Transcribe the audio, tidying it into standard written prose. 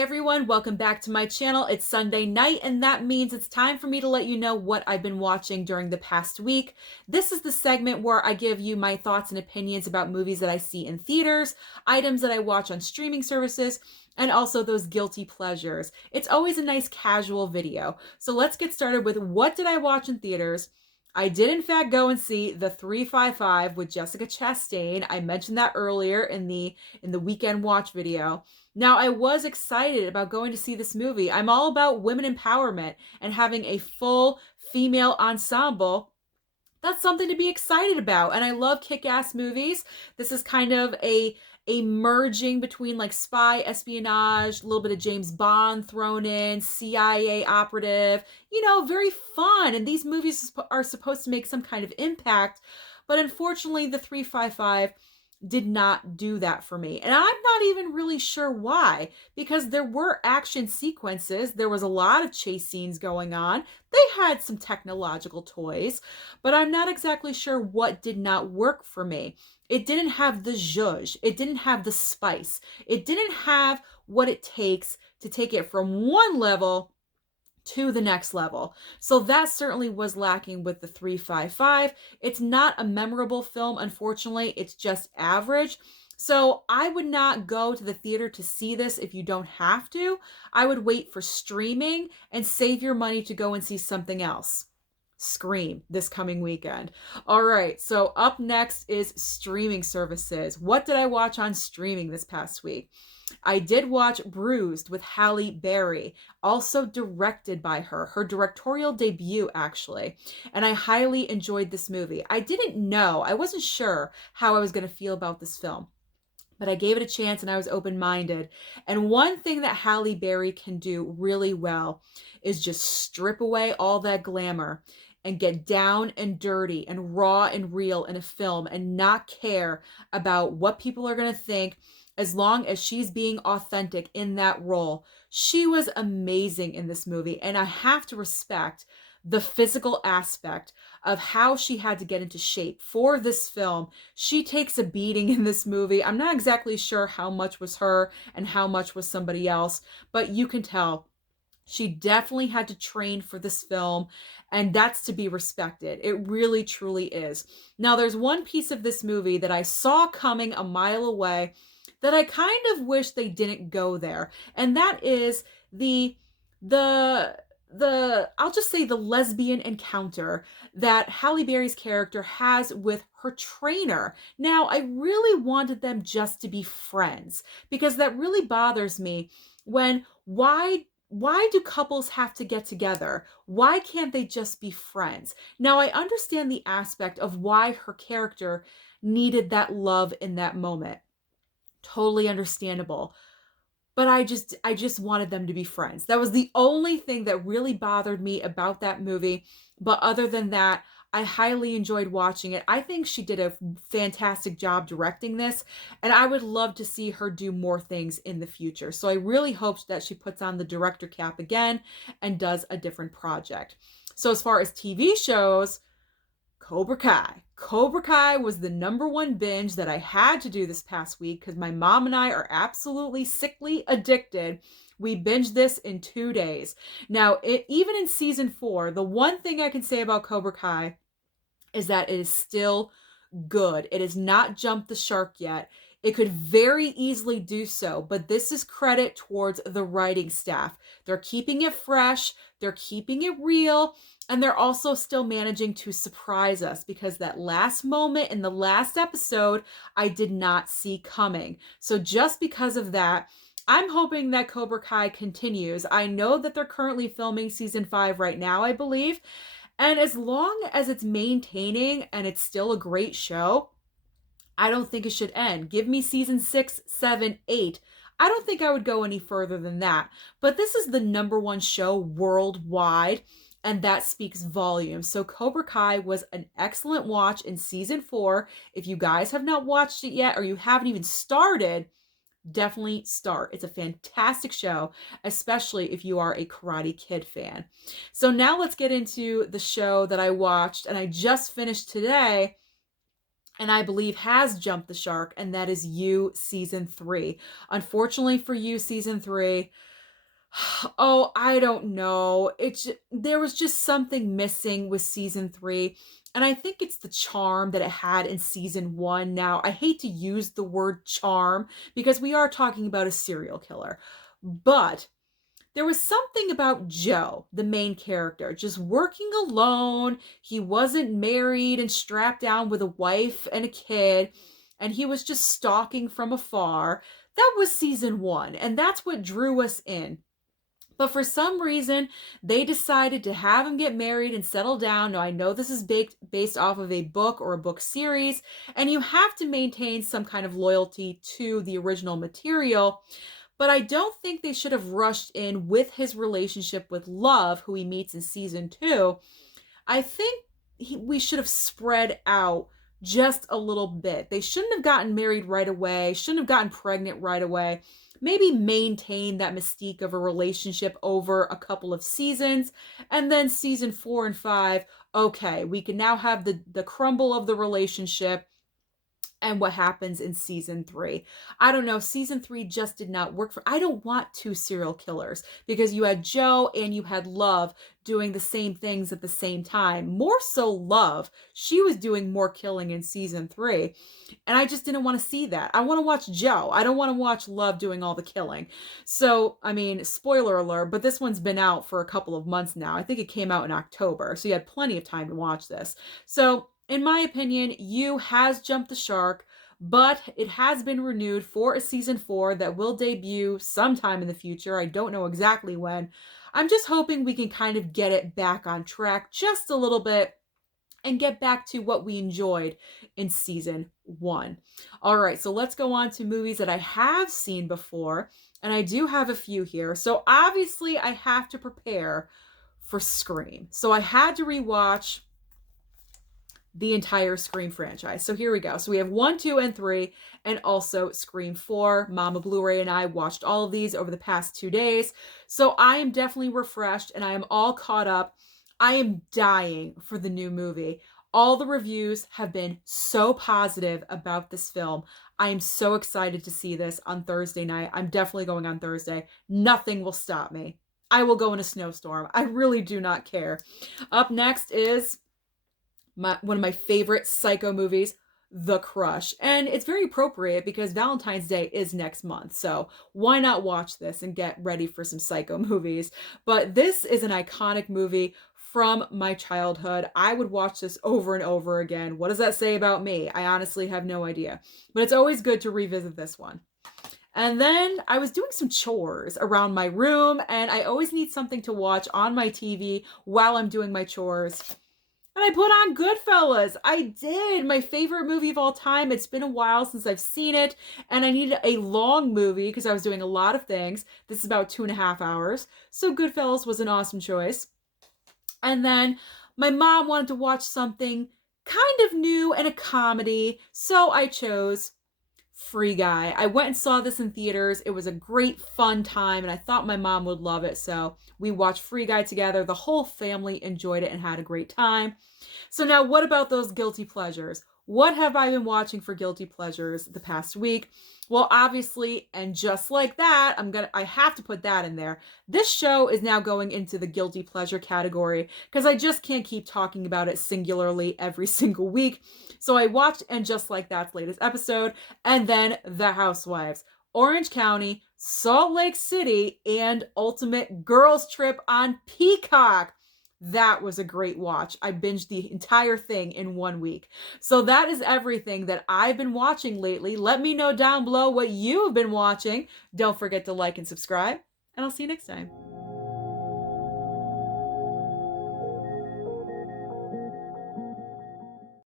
Hey everyone, welcome back to my channel. It's Sunday night, and that means it's time for me to let you know what I've been watching during the past week. This is the segment where I give you my thoughts and opinions about movies that I see in theaters, items that I watch on streaming services, and also those guilty pleasures. It's always a nice casual video. So let's get started with what did I watch in theaters. I did in fact go and see The 355 with Jessica Chastain. I mentioned that earlier in the weekend watch video. Now, I was excited about going to see this movie. I'm all about women empowerment and having a full female ensemble. That's something to be excited about. And I love kick-ass movies. This is kind of a merging between like spy, espionage, a little bit of James Bond thrown in, CIA operative, very fun. And these movies are supposed to make some kind of impact. But unfortunately, The 355 did not do that for me. And I'm not even really sure why, because there were action sequences. There was a lot of chase scenes going on. They had some technological toys, but I'm not exactly sure what did not work for me. It didn't have the zhuzh. It didn't have the spice. It didn't have what it takes to take it from one level to the next level. So that certainly was lacking with The 355. It's not a memorable film, unfortunately. It's just average. So I would not go to the theater to see this if you don't have to. I would wait for streaming and save your money to go and see something else. Scream this coming weekend. All right, so up next is streaming services. What did I watch on streaming this past week? I did watch Bruised with Halle Berry, also directed by her directorial debut actually, and I highly enjoyed this movie. I wasn't sure how I was going to feel about this film, but I gave it a chance and I was open-minded. And one thing that Halle Berry can do really well is just strip away all that glamour and get down and dirty and raw and real in a film and not care about what people are going to think, as long as she's being authentic in that role. She was amazing in this movie, and I have to respect the physical aspect of how she had to get into shape for this film. She takes a beating in this movie. I'm not exactly sure how much was her and how much was somebody else, but you can tell she definitely had to train for this film, and that's to be respected. It really, truly is. Now, there's one piece of this movie that I saw coming a mile away that I kind of wish they didn't go there, and that is the I'll just say the lesbian encounter that Halle Berry's character has with her trainer. Now, I really wanted them just to be friends, because that really bothers me when why do couples have to get together? Why can't they just be friends? Now, I understand the aspect of why her character needed that love in that moment. Totally understandable. But I just wanted them to be friends. That was the only thing that really bothered me about that movie. But other than that, I highly enjoyed watching it. I think she did a fantastic job directing this, and I would love to see her do more things in the future. So I really hope that she puts on the director cap again and does a different project. So as far as TV shows, Cobra Kai. Cobra Kai was the #1 binge that I had to do this past week because my mom and I are absolutely sickly addicted. We binged this in 2 days. Now, even in season 4, the one thing I can say about Cobra Kai is that it is still good. It has not jumped the shark yet. It could very easily do so, but this is credit towards the writing staff. They're keeping it fresh, they're keeping it real, and they're also still managing to surprise us, because that last moment in the last episode, I did not see coming. So just because of that, I'm hoping that Cobra Kai continues. I know that they're currently filming season 5 right now, I believe. And as long as it's maintaining and it's still a great show, I don't think it should end. Give me season 6, 7, 8. I don't think I would go any further than that. But this is the #1 show worldwide, and that speaks volumes. So Cobra Kai was an excellent watch in season 4. If you guys have not watched it yet, or you haven't even started, definitely start. It's a fantastic show, especially if you are a Karate Kid fan. So now let's get into the show that I watched and I just finished today, and I believe has jumped the shark, and that is You Season 3. Unfortunately for You Season 3, Oh, I don't know. There was just something missing with season 3, and I think it's the charm that it had in season 1. Now, I hate to use the word charm because we are talking about a serial killer, but there was something about Joe, the main character, just working alone. He wasn't married and strapped down with a wife and a kid, and he was just stalking from afar. That was season 1, and that's what drew us in. But for some reason, they decided to have him get married and settle down. Now, I know this is based off of a book or a book series, and you have to maintain some kind of loyalty to the original material. But I don't think they should have rushed in with his relationship with Love, who he meets in season 2. I think we should have spread out just a little bit. They shouldn't have gotten married right away, shouldn't have gotten pregnant right away. Maybe maintain that mystique of a relationship over a couple of seasons. And then season 4 and 5, okay, we can now have the crumble of the relationship and what happens in season 3. I don't know. Season 3 just did not work for. I don't want two serial killers because you had Joe and you had Love doing the same things at the same time. More so Love. She was doing more killing in season 3. And I just didn't want to see that. I want to watch Joe. I don't want to watch Love doing all the killing. So, I mean, spoiler alert, but this one's been out for a couple of months now. I think it came out in October. So you had plenty of time to watch this. So, in my opinion, You has jumped the shark, but it has been renewed for a season 4 that will debut sometime in the future. I don't know exactly when. I'm just hoping we can kind of get it back on track just a little bit and get back to what we enjoyed in season 1. All right, so let's go on to movies that I have seen before, and I do have a few here. So obviously I have to prepare for Scream. So I had to rewatch the entire Scream franchise. So here we go. So we have 1, 2, and 3, and also Scream 4. Mama Blu-ray and I watched all of these over the past 2 days. So I am definitely refreshed and I am all caught up. I am dying for the new movie. All the reviews have been so positive about this film. I am so excited to see this on Thursday night. I'm definitely going on Thursday. Nothing will stop me. I will go in a snowstorm. I really do not care. Up next is one of my favorite psycho movies, The Crush. And it's very appropriate because Valentine's Day is next month. So why not watch this and get ready for some psycho movies? But this is an iconic movie from my childhood. I would watch this over and over again. What does that say about me? I honestly have no idea. But it's always good to revisit this one. And then I was doing some chores around my room, and I always need something to watch on my TV while I'm doing my chores. And I put on Goodfellas. I did. My favorite movie of all time. It's been a while since I've seen it. And I needed a long movie because I was doing a lot of things. This is about 2.5 hours. So Goodfellas was an awesome choice. And then my mom wanted to watch something kind of new and a comedy. So I chose Free Guy. I went and saw this in theaters. It was a great fun time and I thought my mom would love it. So we watched Free Guy together. The whole family enjoyed it and had a great time. So now what about those guilty pleasures? What have I been watching for guilty pleasures the past week? Well, obviously, and just like that, I have to put that in there. This show is now going into the guilty pleasure category because I just can't keep talking about it singularly every single week. So I watched And Just Like That's latest episode, and then The Housewives, Orange County, Salt Lake City, and Ultimate Girls Trip on Peacock. That was a great watch. I binged the entire thing in 1 week. So that is everything that I've been watching lately. Let me know down below what you have been watching. Don't forget to like and subscribe, and I'll see you next time.